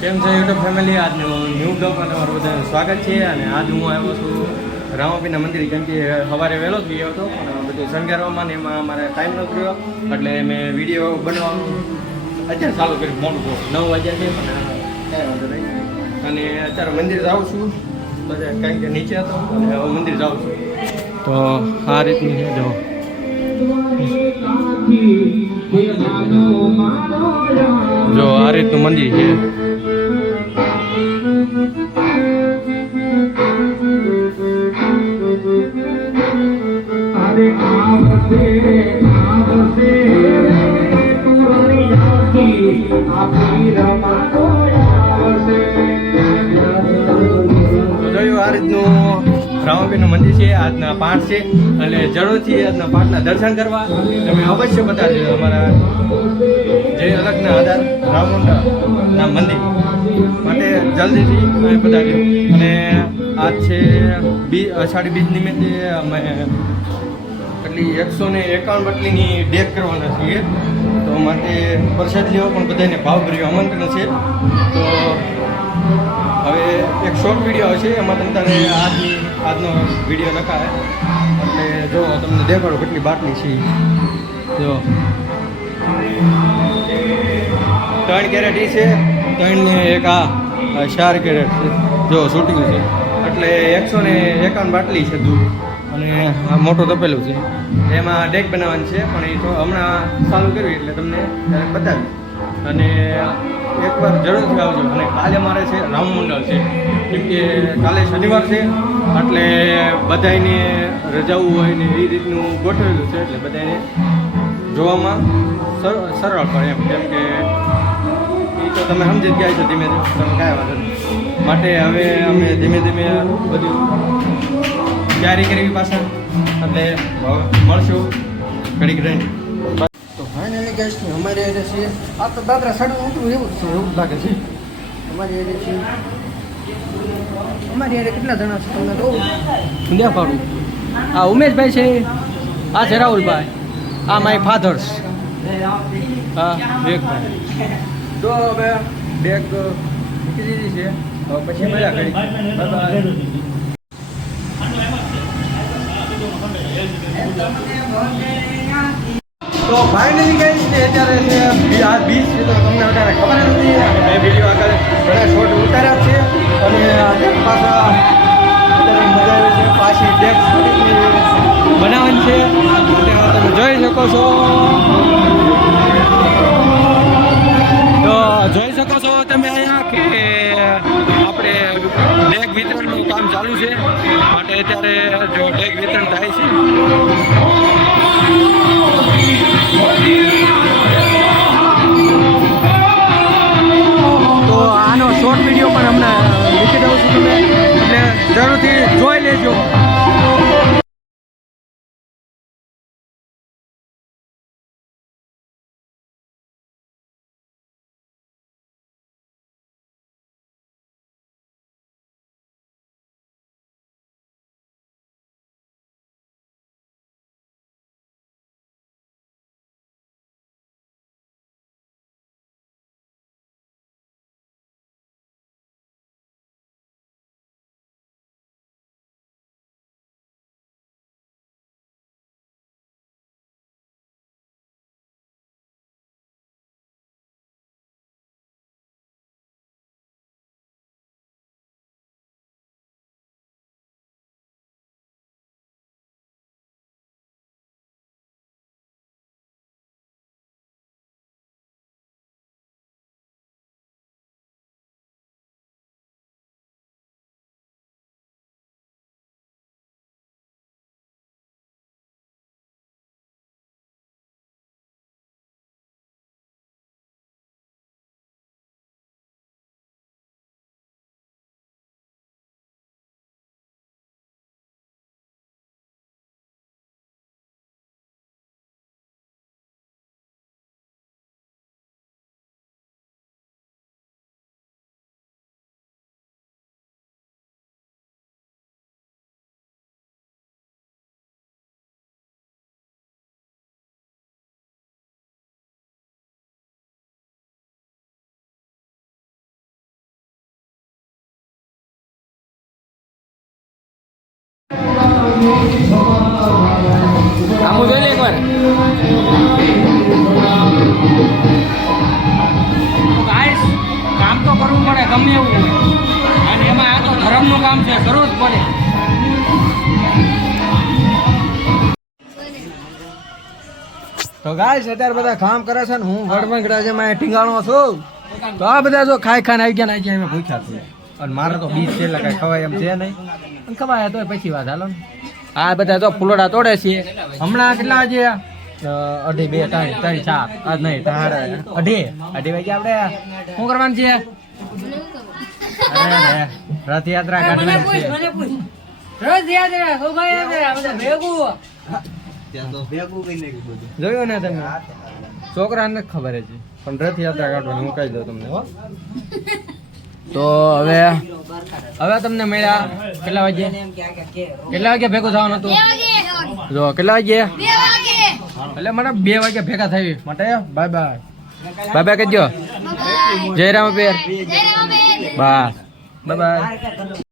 કેમ છે YouTube family? આજનું ન્યૂ બ્લોગમાં તમારું બધાનું સ્વાગત છે. અને આજ હું આવ્યો છું રામાપીરના મંદિર, કેમ કે સવારે વહેલો જ ગયો હતો પણ બધું શણગારવામાં ને એમાં મારે ટાઈમ ન કર્યો, એટલે મેં વિડીયો બનાવવાનું અત્યારે ચાલુ કર્યું. મોટું 9 વાગ્યા છે પણ કાંઈ વાંધો નહીં. અને અત્યારે મંદિર જાઉં છું બધા, કારણ કે નીચે હતો અને હવે મંદિર જાઉં છું. તો આ રીતનું છે જો. જો આ રીતનું મંદિર છે. જોયું આ રીતનું રામાપીરનું મંદિર છે. આજના પાઠ છે એટલે જરૂરથી આજના પાઠના દર્શન કરવા તમે અવશ્ય બતાવજો. અમારા જય અલગના આધાર રામુંડાના મંદિર માટે જલ્દીથી તમે બતાવજો. અને આજ છે અષાઢી બીજ નિમિત્તે અમે એટલી 151 બટલીની ડેક કરવાના છીએ. તો માટે પ્રસાદ લેવો પણ બધાને ભાવભર્યું આમંત્રણ છે. તો હવે એક શોર્ટ વિડીયો આવશે, એમાં તમે આજનો વિડીયો લખાય એટલે જો તમને દેખાડો કેટલી બાટલી છે. જો 3 કેરેટ એ છે, 3 ને એક આ 4 કેરેટ છે. જો શૂટિંગ છે એટલે 151 બાટલી છે દૂધ. અને આ મોટો તપેલું છે, એમાં ડેક બનાવવાની છે પણ એ તો હમણાં ચાલુ કર્યું એટલે તમને ત્યારે બતાવીશ. અને એકવાર જરૂરથી આવજો. અને કાલે મારે છે રામમંડળ છે, કેમ કે કાલે શનિવાર છે એટલે બધાને રજાઓ હોય ને એ રીતનું ગોઠવેલું છે એટલે બધાને જોવામાં સરળ પડે એમ. કેમ કે એ તો તમે સમજી જ ગયા છો ધીમે ધીમે, તમે કાંઈ વાંધો નહીં. માટે હવે અમે ધીમે ધીમે બધું તૈયારી કરવી પાછા, એટલે મળશું ઘડીક રહીને. તો ફાઇનલી ગેસ ને અમારી એને છે આ તો દાદરા સાડું ઉતરું એવું જ છે, એવું જ લાગે છે. અમારી એને છે, અમારી એને કેટલા જણા છે તમને તો લ્યા પાડું. આ ઉમેશભાઈ છે, આ છે રાહુલભાઈ, આ માય ફાધર્સ, હા વિવેકભાઈ. જો હવે બેગ મૂકી દીધી છે, હવે પછી મળ્યા કરી. તો ફાઇનલી ગઈ છે અત્યારે છે આ બીચ છે, તો તમને અત્યારે ખબર નથી. અને મેં વિડીયો આગળ ઘણા શોર્ટ ઉતાર્યા છે. અને અત્યારે પાછા અત્યારે મજા આવી છે, પાછી ડેક બનાવવાની છે. અત્યારે તમે જોઈ શકો છો, તો જોઈ શકો છો તમે અહીંયા કે આપણે ડેક વિતરણનું કામ ચાલુ છે. માટે અત્યારે જો ડેક વિતરણ થાય છે. તો આનો શોર્ટ વિડીયો પણ હમણાં મૂકી દઉં છું તમે, એટલે જરૂરથી જોઈ લેજો. ગમે એવું હોય અને એમાં આ તો ધર્મનું કામ છે, કરવું જ પડે. તો ગાઈસ અત્યારે બધા કામ કરે છે ને હું વડમંગડા છે માં ટીંગાણો છું. તો આ બધા જો ખાઈ ખાઈને આવી ગયા ને આજે અમે ભૂખ્યા છીએ. અને મારે તો બીજ છે એટલે કાંઈ ખવાય એમ છે નહીં. અને ખવાય તો પછી વાત હાલો ને. આ બધા જો ફૂલોડા તોડે છે. હમણાં કેટલા વાગે? 2:30, 2, 3, 4 આજ નહીં 2:30 વાગે આપણે શું કરવાનું છે? અરે રથયાત્રા કાઢવાની છે. જોયું ને તમે? છોકરાને ખબર છે પણ રથયાત્રા કાઢવાની હું કહી દઉં તમને. તો હવે તમને મળ્યા કેટલા વાગે ભેગું થવાનું હતું? જો કેટલા વાગે? એટલે મને 2 વાગે ભેગા થઈ માટે બાય બાય કહેજો. જય રામ પેર. બસ બાય બાય.